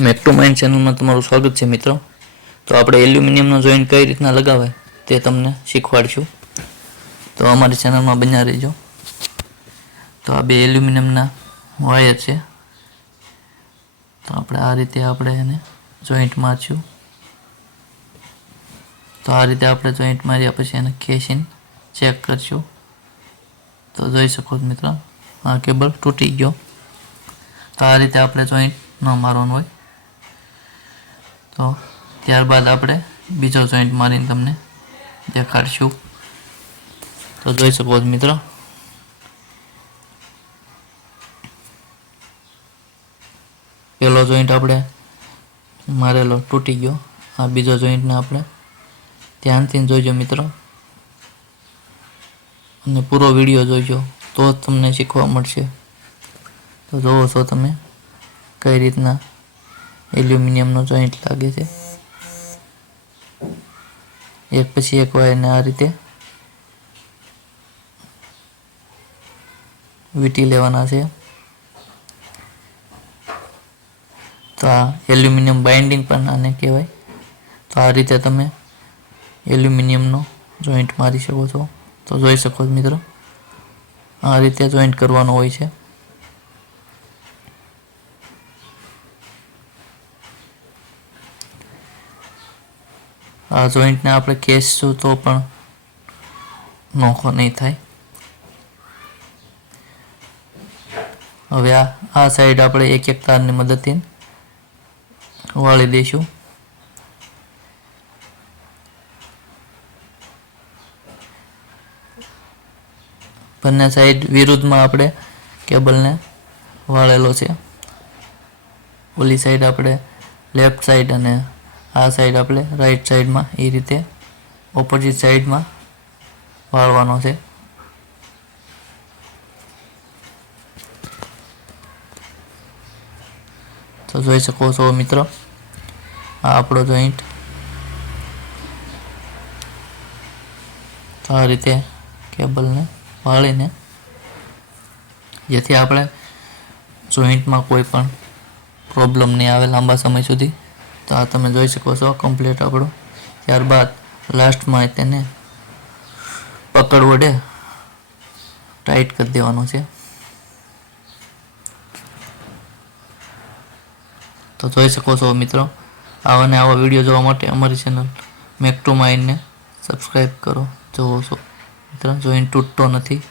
Make mine ચેનલમાં તમારું સ્વાગત છે મિત્રો. તો આપણે એલ્યુમિનિયમનો જોઈન્ટ કઈ રીતના લગાવાય તે તમને શીખવાડશું. તો અમારી ચેનલમાં બન્યા રહેજો. તો આ બે એલ્યુમિનિયમના વાયર છે. તો આપણે આ રીતે આપણે એને જોઈન્ટ મારશું. તો આ રીતે આપણે જોઈન્ટ માર્યા પછી એને ખેંચીને ચેક કરશું. તો જોઈ શકો મિત્રો, આ કેબલ તૂટી ગયો. તો આ રીતે આપણે જોઈન્ટ ન મારવાનું હોય. તો ત્યારબાદ આપણે બીજો જોઈન્ટ મારીને તમને દેખાડશું. તો જોઈ શકો છો મિત્રો. પેલો જોઈન્ટ આપણે મારેલો તૂટી ગયો. આ બીજો જોઈન્ટને આપણે ધ્યાનથી જોઈજો મિત્રો. અને પૂરો વીડિયો જોઈજો તો જ તમને શીખવા મળશે. તો જોવો છો તમે કઈ રીતના એલ્યુમિનિયમનો જોઈન્ટ લાગે છે. એક પછી એક વાયરને આ રીતે. વીટી લેવાના છે. તો આ એલ્યુમિનિયમ બાઇન્ડિંગ પણ આને કહેવાય. તો આ રીતે તમે એલ્યુમિનિયમનો જોઈન્ટ મારી શકો છો. તો જોઈ શકો છો મિત્રો. આ રીતે જોઈન્ટ કરવાનો હોય છે. જોઈન્ટને આપણે ખેંચશું તો પણ નોખો નહીં થાય. હવે આ આ સાઈડ આપણે એક એક તારની મદદથી વાળી દઈશું. બંને સાઈડ વિરુદ્ધમાં આપણે કેબલને વાળેલો છે. ઓલી સાઈડ આપણે લેફ્ટ સાઈડ અને આ સાઈડ આપણે રાઈટ સાઈડમાં એ રીતે ઓપોઝિટ સાઈડમાં વાળવાનો છે. તો જોઈ શકો છો મિત્રો, આ આપણો જોઈન્ટ આ રીતે કેબલને વાળીને જેથી આપણે જોઈન્ટમાં કોઈ પણ પ્રોબ્લેમ નહીં આવે લાંબા સમય સુધી. તો આ તમે જોઈ શકો છો કમ્પ્લીટ આપણું. ત્યારબાદ લાસ્ટમાં તેને પકડ વડે ટાઈટ કરી દેવાનું છે. તો જોઈ શકો છો મિત્રો, આવા ને આવા વીડિયો જોવા માટે અમારી ચેનલ મેક ટુ માઇન્ડને સબસ્ક્રાઈબ કરો. જોવો છો. મિત્રો, જોઈન તૂટતો નથી.